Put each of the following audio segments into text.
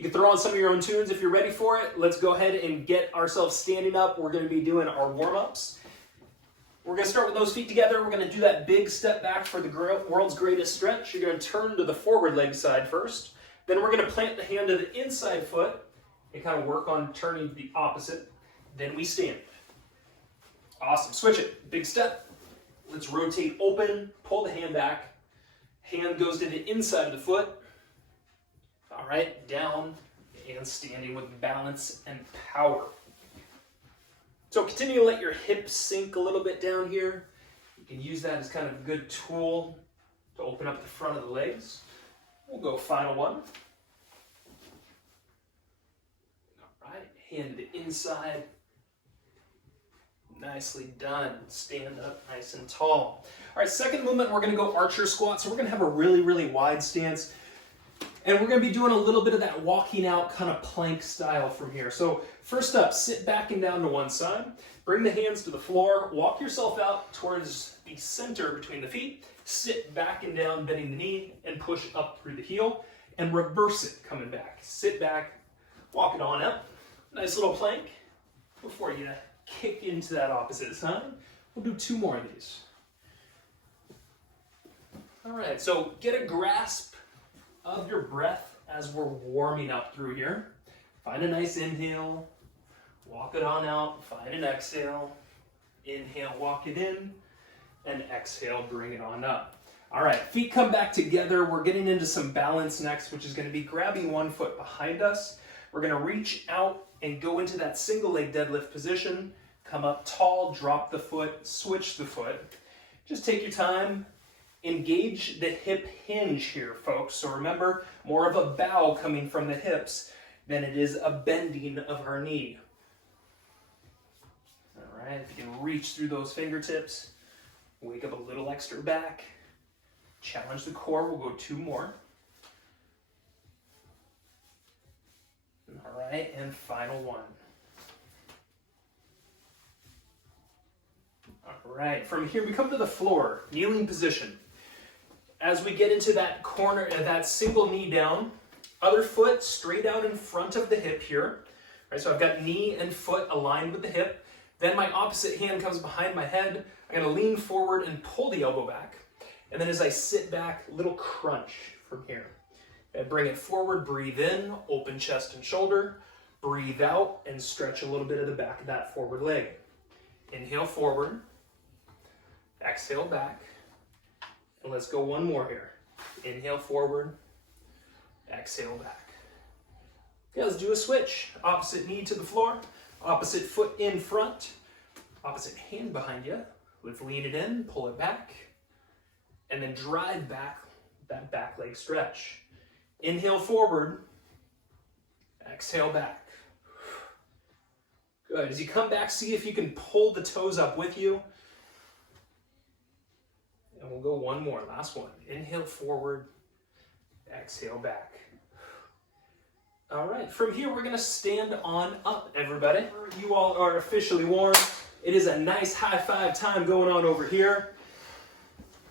You can throw on some of your own tunes if you're ready for it. Let's go ahead and get ourselves standing up. We're going to be doing our warm-ups. We're going to start with those feet together. We're going to do that big step back for the world's greatest stretch. You're going to turn to the forward leg side first. Then we're going to plant the hand to the inside foot and kind of work on turning the opposite. Then we stand. Awesome. Switch it. Big step. Let's rotate open. Pull the hand back. Hand goes to the inside of the foot. All right. Down and standing with balance and power. So continue to let your hips sink a little bit down here. You can use that as kind of a good tool to open up the front of the legs. We'll go final one. All right, hand to the inside. Nicely done. Stand up nice and tall. All right, second movement, we're going to go archer squat. So we're going to have a really, really wide stance. And we're going to be doing a little bit of that walking out kind of plank style from here. So first up, sit back and down to one side. Bring the hands to the floor. Walk yourself out towards the center between the feet. Sit back and down, bending the knee, and push up through the heel. And reverse it, coming back. Sit back, walk it on up. Nice little plank before you kick into that opposite side. We'll do 2 more of these. All right, so get a grasp of your breath as we're warming up through here. Find a nice inhale, walk it on out, find an exhale, inhale, walk it in, and exhale, bring it on up. All right, feet come back together. We're getting into some balance next, which is going to be grabbing one foot behind us. We're going to reach out and go into that single leg deadlift position, come up tall, drop the foot, switch the foot. Just take your time. Engage the hip hinge here, folks. So remember, more of a bow coming from the hips than it is a bending of our knee. All right, if you can reach through those fingertips, wake up a little extra back, challenge the core. We'll go 2 more. All right, and final one. All right, from here we come to the floor, kneeling position. As we get into that corner, that single knee down, other foot straight out in front of the hip here. Right, so I've got knee and foot aligned with the hip. Then my opposite hand comes behind my head. I'm going to lean forward and pull the elbow back. And then as I sit back, little crunch from here. And bring it forward, breathe in, open chest and shoulder. Breathe out and stretch a little bit of the back of that forward leg. Inhale forward. Exhale back. And let's go 1 more here. Inhale forward, exhale back. Okay, let's do a switch. Opposite knee to the floor, opposite foot in front, opposite hand behind you. Let's lean it in, pull it back, and then drive back that back leg stretch. Inhale forward, exhale back. Good. As you come back, see if you can pull the toes up with you. And we'll go 1 more, last one. Inhale forward, exhale back. All right, from here we're gonna stand on up, everybody. You all are officially warm. It is a nice high five time going on over here.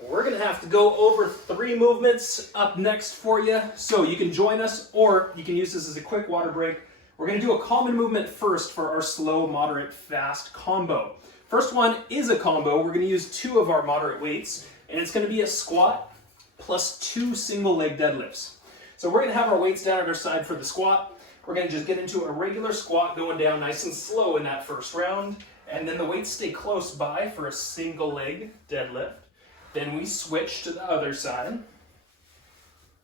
We're gonna have to go over 3 movements up next for you. So you can join us or you can use this as a quick water break. We're gonna do a common movement first for our slow, moderate, fast combo. First one is a combo. We're gonna use 2 of our moderate weights. And it's going to be a squat plus 2 single leg deadlifts. So we're going to have our weights down at our side for the squat. We're going to just get into a regular squat going down nice and slow in that first round. And then the weights stay close by for a single leg deadlift. Then we switch to the other side.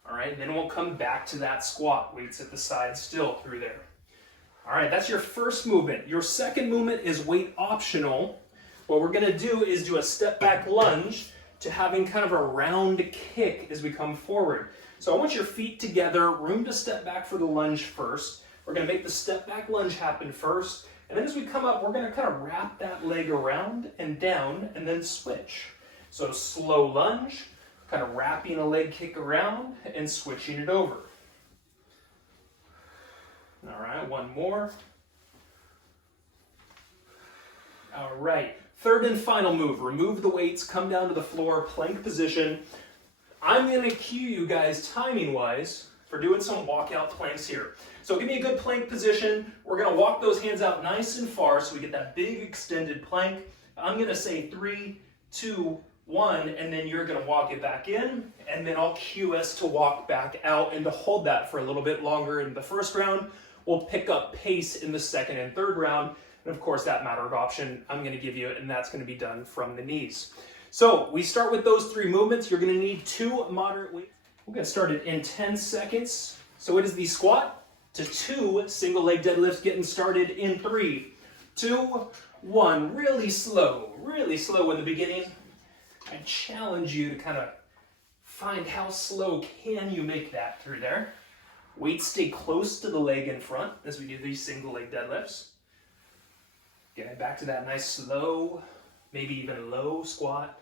All right, then we'll come back to that squat. Weights at the side still through there. All right, that's your first movement. Your second movement is weight optional. What we're going to do is do a step back lunge to having kind of a round kick as we come forward. So I want your feet together, room to step back for the lunge first. We're gonna make the step back lunge happen first. And then as we come up, we're gonna kind of wrap that leg around and down and then switch. So slow lunge, kind of wrapping a leg kick around and switching it over. All right, 1 more. All right. Third and final move, remove the weights, come down to the floor, plank position. I'm gonna cue you guys timing-wise for doing some walkout planks here. So give me a good plank position. We're gonna walk those hands out nice and far so we get that big extended plank. I'm gonna say 3, 2, 1, and then you're gonna walk it back in, and then I'll cue us to walk back out and to hold that for a little bit longer in the first round. We'll pick up pace in the second and third round. And of course, that matter of option I'm gonna give you, and that's gonna be done from the knees. So we start with those 3 movements. You're gonna need 2 moderate weights. We'll get started in 10 seconds. So it is the squat to 2 single leg deadlifts, getting started in 3, 2, 1. Really slow in the beginning. I challenge you to kind of find how slow can you make that through there. Weights stay close to the leg in front as we do these single leg deadlifts. Getting back to that nice slow, maybe even low squat.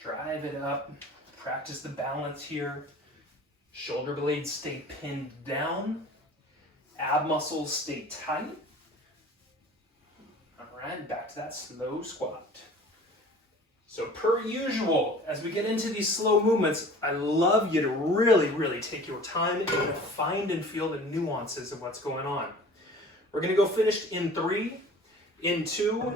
Drive it up. Practice the balance here. Shoulder blades stay pinned down. Ab muscles stay tight. All right, back to that slow squat. So per usual, as we get into these slow movements, I love you to really take your time and to find and feel the nuances of what's going on. We're gonna go finished in 3, in 2,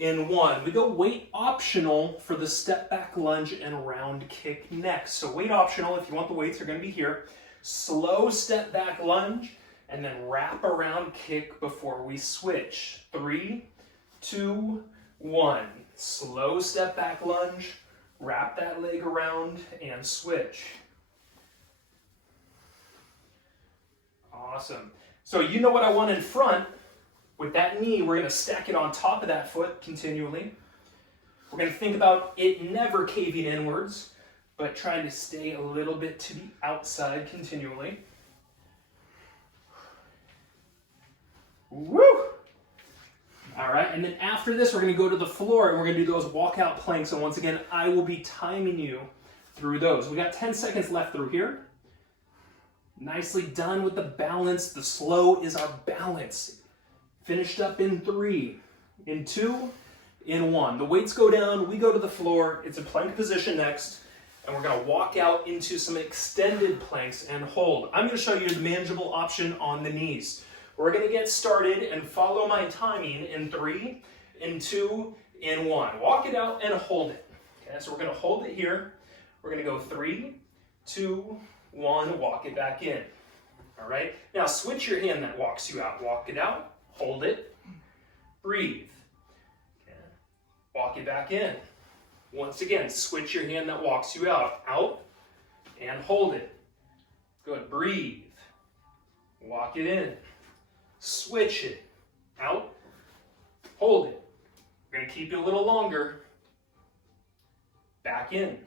in 1. We go weight optional for the step back lunge and round kick next. So weight optional, if you want the weights, are gonna be here. Slow step back lunge, and then wrap around kick before we switch. 3, 2, 1. Slow step back lunge, wrap that leg around, and switch. Awesome. So you know what I want in front. With that knee, we're going to stack it on top of that foot continually. We're going to think about it never caving inwards, but trying to stay a little bit to the outside continually. Woo! All right, and then after this, we're gonna go to the floor and we're gonna do those walkout planks. And once again, I will be timing you through those. We got 10 seconds left through here. Nicely done with the balance. The slow is our balance. Finished up in 3, in 2, in 1. The weights go down, we go to the floor. It's a plank position next, and we're gonna walk out into some extended planks and hold. I'm gonna show you the manageable option on the knees. We're gonna get started and follow my timing in 3, in 2, in 1. Walk it out and hold it. Okay, so we're gonna hold it here. We're gonna go 3, 2, 1, walk it back in. All right, now switch your hand that walks you out. Walk it out, hold it, breathe. Okay. Walk it back in. Once again, switch your hand that walks you out, and hold it. Good, breathe. Walk it in. Switch it, out, hold it. We're gonna keep it a little longer. Back in.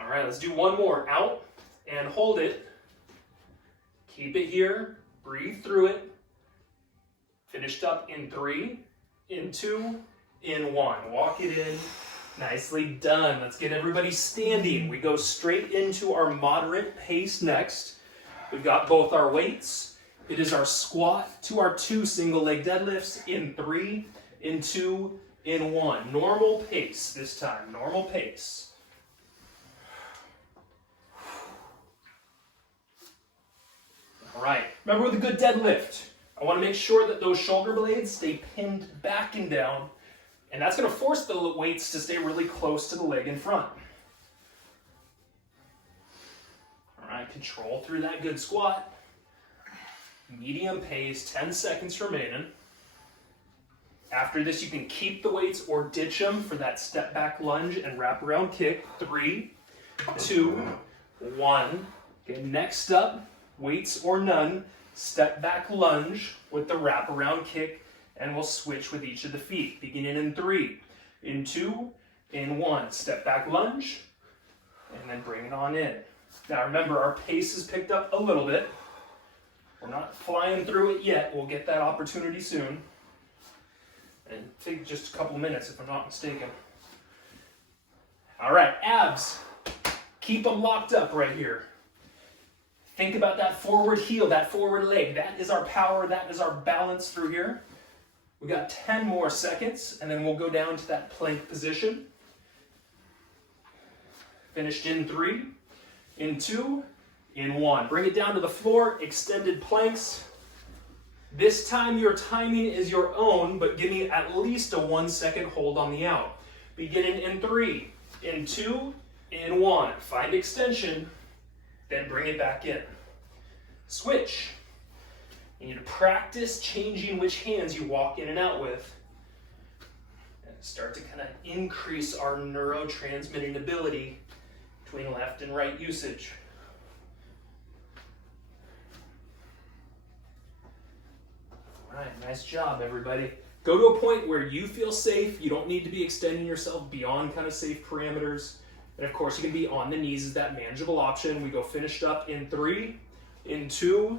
All right, let's do one more. Out and hold it. Keep it here, breathe through it. Finished up in 3, in 2, in 1. Walk it in, nicely done. Let's get everybody standing. We go straight into our moderate pace next. We've got both our weights. It is our squat to our 2 single leg deadlifts in 3, in 2, in 1. Normal pace this time, normal pace. All right, remember with a good deadlift, I want to make sure that those shoulder blades stay pinned back and down, and that's going to force the weights to stay really close to the leg in front. All right, control through that good squat. Medium pace, 10 seconds remaining. After this, you can keep the weights or ditch them for that step back lunge and wrap around kick. 3, 2, 1. Okay, next up, weights or none, step back lunge with the wrap around kick, and we'll switch with each of the feet. Beginning in 3, in 2, in 1. Step back lunge, and then bring it on in. Now remember, our pace is picked up a little bit. We're not flying through it yet. We'll get that opportunity soon. And take just a couple minutes if I'm not mistaken. All right, abs. Keep them locked up right here. Think about that forward heel, that forward leg. That is our power, that is our balance through here. We got 10 more seconds, and then we'll go down to that plank position. Finished in 3, in 2, in 1. Bring it down to the floor, extended planks. This time your timing is your own, but give me at least a 1 second hold on the out. Beginning in 3, in 2, in 1. Find extension, then bring it back in. Switch. You need to practice changing which hands you walk in and out with. And start to kind of increase our neurotransmitting ability between left and right usage. All right, nice job, everybody. Go to a point where you feel safe. You don't need to be extending yourself beyond kind of safe parameters. And of course, you can be on the knees as that manageable option. We go finished up in 3, in 2,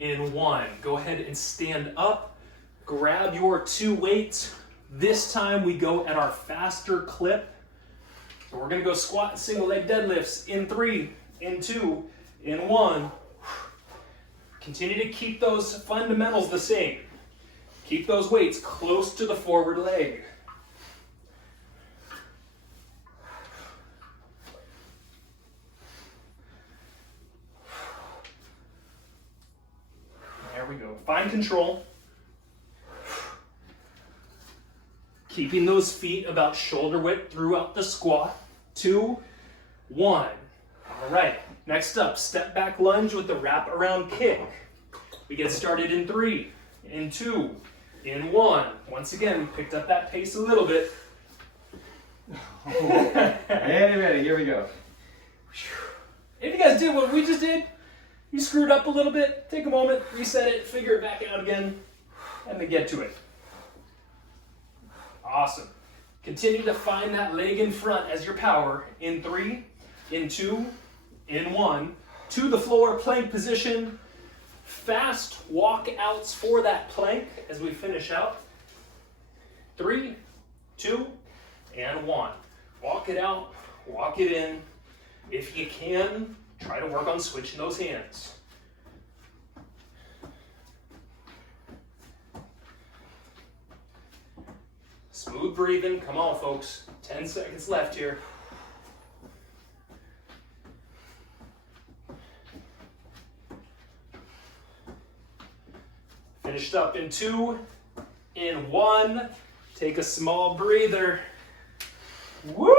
in 1. Go ahead and stand up. Grab your 2 weights. This time we go at our faster clip. So we're gonna go squat and single leg deadlifts in 3, in 2, in 1. Continue to keep those fundamentals the same. Keep those weights close to the forward leg. There we go. Find control. Keeping those feet about shoulder width throughout the squat. 2, 1. All right. Next up, step back lunge with the wrap around kick. We get started in 3, in 2, in 1. Once again, we picked up that pace a little bit. Ready, here we go. If you guys did what we just did, you screwed up a little bit, take a moment, reset it, figure it back out again, and then get to it. Awesome. Continue to find that leg in front as your power. In 3, in 2, in 1. To the floor, plank position. Fast walkouts for that plank as we finish out. 3, 2, and 1. Walk it out, walk it in. If you can, try to work on switching those hands. Smooth breathing. Come on, folks. 10 seconds left here. Finished up in 2, in 1. Take a small breather. Woo!